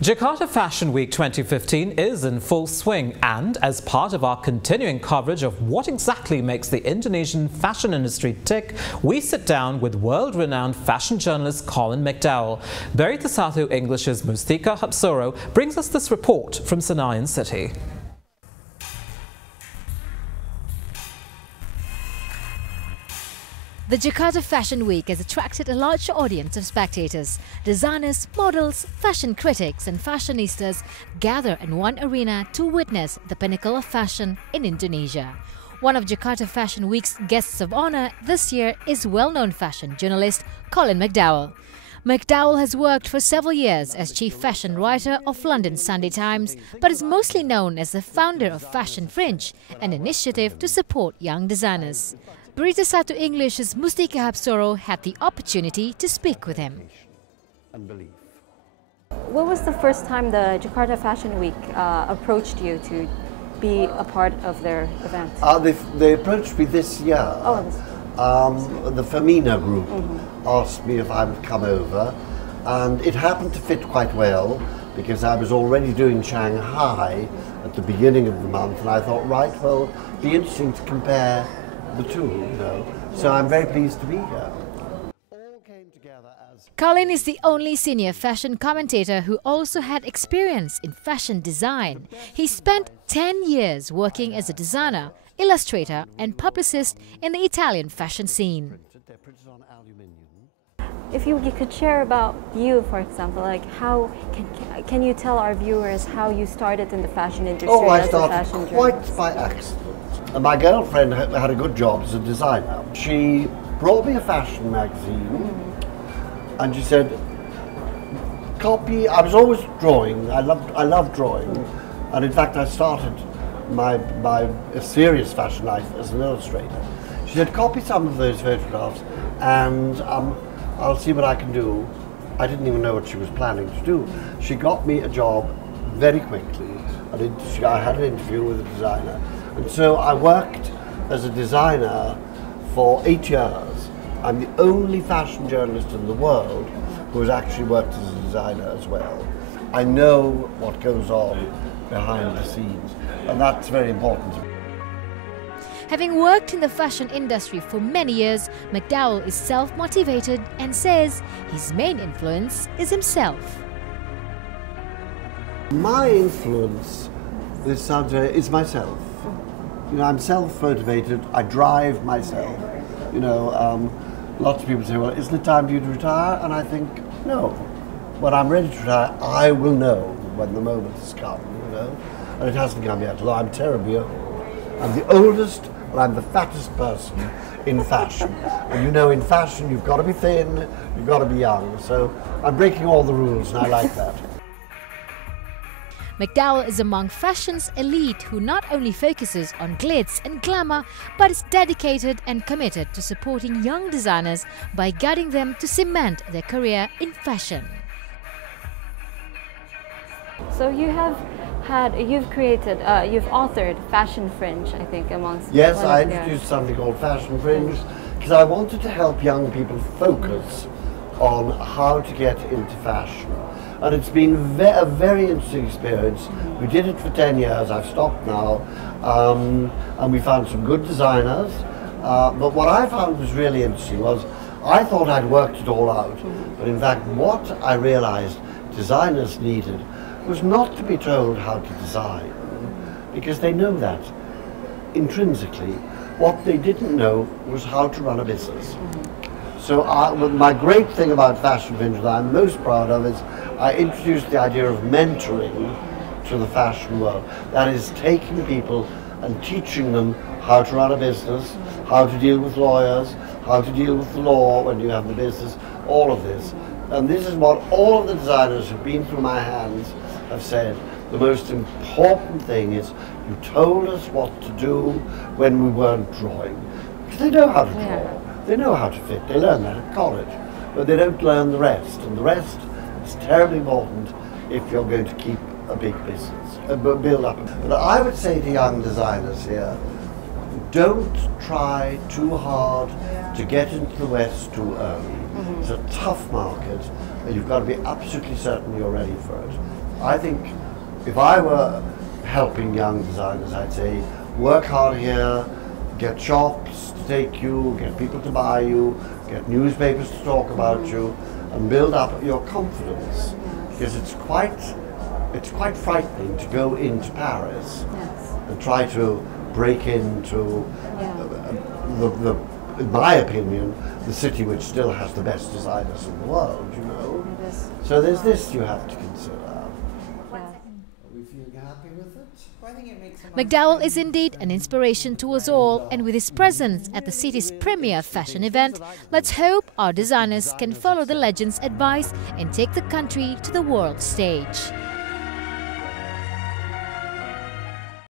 Jakarta Fashion Week 2015 is in full swing, and as part of our continuing coverage of what exactly makes the Indonesian fashion industry tick, we sit down with world-renowned fashion journalist Colin McDowell. Berita Satu English's Mustika Hapsoro brings us this report from Senayan City. The Jakarta Fashion Week has attracted a large audience of spectators. Designers, models, fashion critics and fashionistas gather in one arena to witness the pinnacle of fashion in Indonesia. One of Jakarta Fashion Week's guests of honor this year is well-known fashion journalist Colin McDowell. McDowell has worked for several years as chief fashion writer of London Sunday Times, but is mostly known as the founder of Fashion Fringe, an initiative to support young designers. Berita Satu English's Mustika Hapsoro had the opportunity to speak with him. What was the first time the Jakarta Fashion Week approached you to be a part of their event? They approached me this year. Oh, the Femina group asked me if I would come over, and it happened to fit quite well because I was already doing Shanghai at the beginning of the month, and I thought, right, well, it'd be interesting to compare the two, you know. So I'm very pleased to be here. Colin is the only senior fashion commentator who also had experience in fashion design. He spent 10 years working as a designer, illustrator and publicist in the Italian fashion scene. If you could share about you, for example, like how can you tell our viewers how you started in the fashion industry I as a fashion started journalist? quite by accident. And my girlfriend had a good job as a designer. She brought me a fashion magazine and she said, copy. I was always drawing. I loved drawing, and in fact I started my serious fashion life as an illustrator. She said, copy some of those photographs and I'll see what I can do. I didn't even know what she was planning to do. She got me a job very quickly. I had an interview with a designer. And so I worked as a designer for 8 years. I'm the only fashion journalist in the world who has actually worked as a designer as well. I know what goes on behind the scenes, and that's very important to me. Having worked in the fashion industry for many years, McDowell is self-motivated and says his main influence is himself. My influence, this sounds is myself. You know, I'm self-motivated. I drive myself. You know, lots of people say, well, isn't it time for you to retire? And I think, no. When I'm ready to retire, I will know when the moment has come, you know. And it hasn't come yet, although I'm terribly old. I'm the oldest, and I'm the fattest person in fashion. And you know, in fashion, you've got to be thin, you've got to be young. So I'm breaking all the rules, and I like that. McDowell is among fashion's elite who not only focuses on glitz and glamour, but is dedicated and committed to supporting young designers by guiding them to cement their career in fashion. So you've authored Fashion Fringe, I think, amongst... Yes, I introduced something called Fashion Fringe because I wanted to help young people focus on how to get into fashion. And it's been a very interesting experience. We did it for 10 years, I've stopped now, and we found some good designers. But what I found was really interesting was, I thought I'd worked it all out, but in fact what I realized designers needed was not to be told how to design, because they know that intrinsically. What they didn't know was how to run a business. So my great thing about Fashion Fringe that I'm most proud of is I introduced the idea of mentoring to the fashion world. That is taking people and teaching them how to run a business, how to deal with lawyers, how to deal with the law when you have the business, all of this. And this is what all of the designers who've been through my hands have said. The most important thing is you told us what to do when we weren't drawing. Because they know how to draw. They know how to fit, they learn that at college, but they don't learn the rest, and the rest is terribly important if you're going to keep a big business, build up. But I would say to young designers here, don't try too hard to get into the West too early. It's a tough market, and you've got to be absolutely certain you're ready for it. I think if I were helping young designers, I'd say work hard here, get shops to take you, get people to buy you, get newspapers to talk about you, and build up your confidence. Because it's quite frightening to go into Paris and try to break into in my opinion, the city which still has the best designers in the world, you know. So there's this you have to consider. Are we feeling happy with it? McDowell is indeed an inspiration to us all, and with his presence at the city's premier fashion event, let's hope our designers can follow the legend's advice and take the country to the world stage.